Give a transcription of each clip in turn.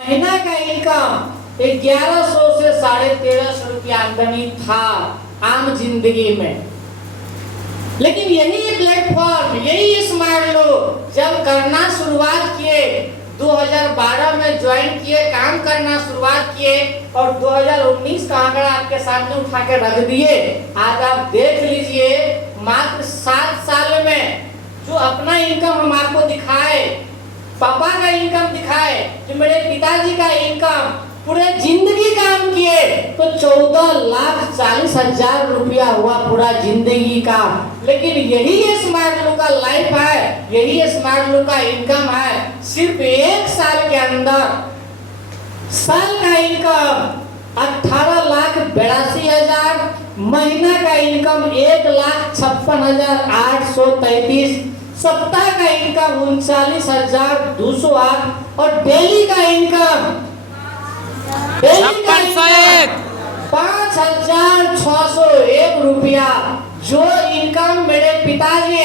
महीना का इनकम 1100 से 1350 रुपया आमदनी था आम जिंदगी में। लेकिन यही प्लेटफॉर्म, यही स्मार्ट लोग जब करना शुरुआत किए, 2012 में ज्वाइन किए, काम करना शुरुआत किए और 2019 का आंकड़ा आपके सामने उठा के रख दिए। आज आप देख लीजिए, मात्र 7 साल में जो अपना इनकम हम आपको दिखाए, पापा का इनकम दिखाए, जो मेरे पिताजी का इनकम पूरे जिंदगी काम किए तो 14,40,000 रुपया हुआ पूरा जिंदगी का। लेकिन यही स्मार्ट लोग का लाइफ है, यही स्मार्ट लोग का इनकम है। सिर्फ 1 साल के अंदर साल का इनकम 18,82,000, महीना का इनकम 1,56,833, सप्ताह का इनकम 39,208 और डेली का इनकम 5,601 रुपया। जो इनकम मेरे पिताजी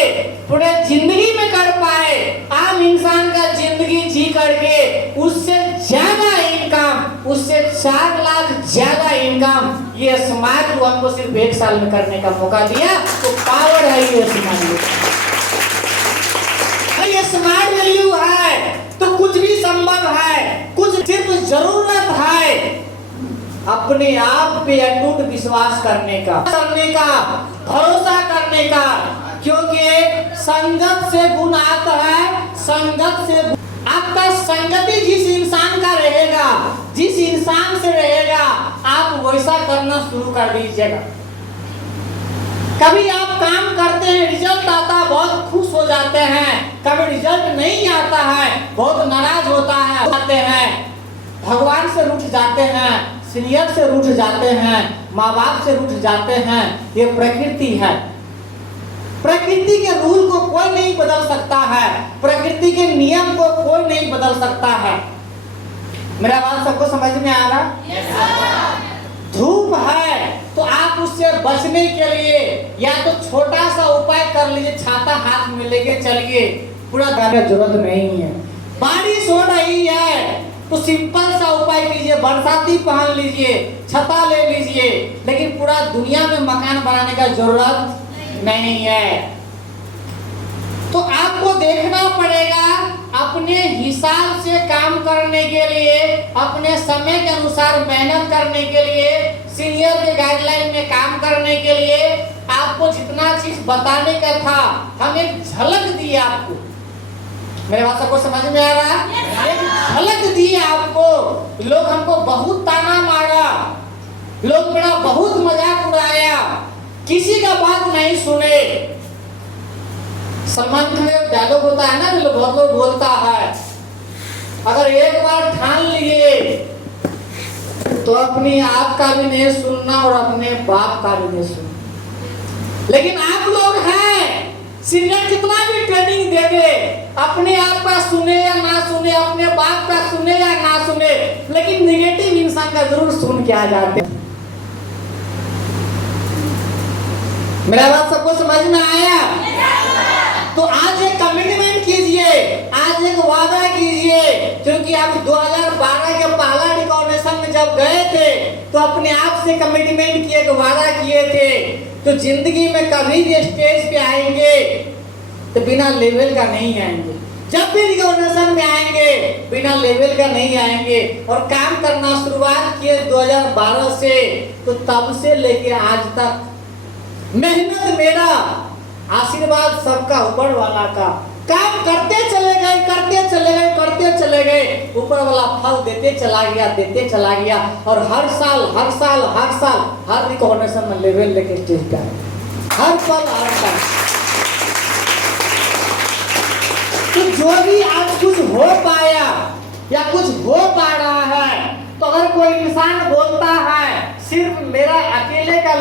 पूरे जिंदगी में कर पाए, आम इंसान का जिंदगी जी करके उससे ज्यादा इनकम, उससे 4 लाख ज्यादा इनकम ये स्मार्ट लोग हमको सिर्फ 1 साल में करने का मौका दिया। तो पावर है ये स्मार्ट लोग, ये स्मार्ट वैल्यू है तो कुछ भी संभव है। कुछ सिर्फ जरूरत है अपने आप पे अटूट विश्वास करने का, भरोसा करने का। क्योंकि संगत से गुण आता है, संगत से आपका संगति जिस इंसान का रहेगा, जिस इंसान से रहेगा, आप वैसा करना शुरू कर दीजिएगा। कभी आप काम करते हैं, रिजल्ट आता है, बहुत खुश हो जाते हैं। कभी रिजल्ट नहीं आता है, बहुत नाराज होता है, भगवान से रूठ जाते हैं, सीनियर से रूठ जाते हैं, माँ बाप से रूठ जाते हैं। ये प्रकृति है। प्रकृति के रूल को कोई नहीं बदल सकता है, प्रकृति के नियम को कोई नहीं बदल सकता है। मेरा बात सबको समझ में आ रहा? धूप है तो आप उससे बचने के लिए या तो छोटा सा उपाय कर लीजिए, छाता हाथ में लेके चलिए, पूरा जरूरत नहीं है। बारिश हो रही है तो सिंपल सा उपाय कीजिए, बरसाती पहन लीजिए, छता ले लीजिए। लेकिन पूरा दुनिया में मकान बनाने का जरूरत नहीं है। तो आपको देखना पड़ेगा अपने हिसाब से काम करने के लिए, अपने समय के अनुसार मेहनत करने के लिए, सीनियर के गाइडलाइन में काम करने के लिए। आपको जितना चीज बताने का था हम एक झलक दिए आपको। मेरे बात सबको समझ में आ रहा है? एक झलक दी आपको। लोग हमको बहुत ताना मारा, लोग मेरा बहुत मजाक उड़ाया, किसी का बात नहीं सुने। सलमान खान का डायलॉग होता है ना, जो बहुत लोग बोलता है, अगर एक बार ठान लिए तो अपनी आप का भी नहीं सुनना और अपने बाप का भी नहीं सुनना। लेकिन आप लोग हैं, सीनियर कितना भी ट्रेनिंग दे दे, अपने आप का सुने या ना सुने, अपने बाप का सुने या ना सुने, लेकिन निगेटिव इंसान का जरूर सुन के आ जाते। मेरा बात सबको समझ में आया? तो आज एक कमिटमेंट कीजिए, आज एक वादा कीजिए। क्योंकि आप 2012 के पहला रिकॉग्निशन में जब गए थे तो अपने आप से कमिटमेंट किए, वादा किए थे। तो जिंदगी में कभी भी स्टेज पे आएंगे तो बिना लेवल का नहीं आएंगे। जब भी रिकॉग्निशन में आएंगे बिना लेवल का नहीं आएंगे। और काम करना शुरुआत किए 2012 से, तो तब से लेके आज तक मेहनत मेरा, आशीर्वाद सबका ऊपर वाला का। काम करते चले गए, करते चले गए, करते चले गए, ऊपर वाला फल देते चला गया, देते चला गया। और हर साल हर रिकॉग्निशन में लेवल लेके स्टेज पे आए, हर पल हर साल। तो जो भी आज कुछ हो पाया या कुछ हो पा रहा है, तो अगर कोई इंसान बोलता है सिर्फ मेरा अकेले का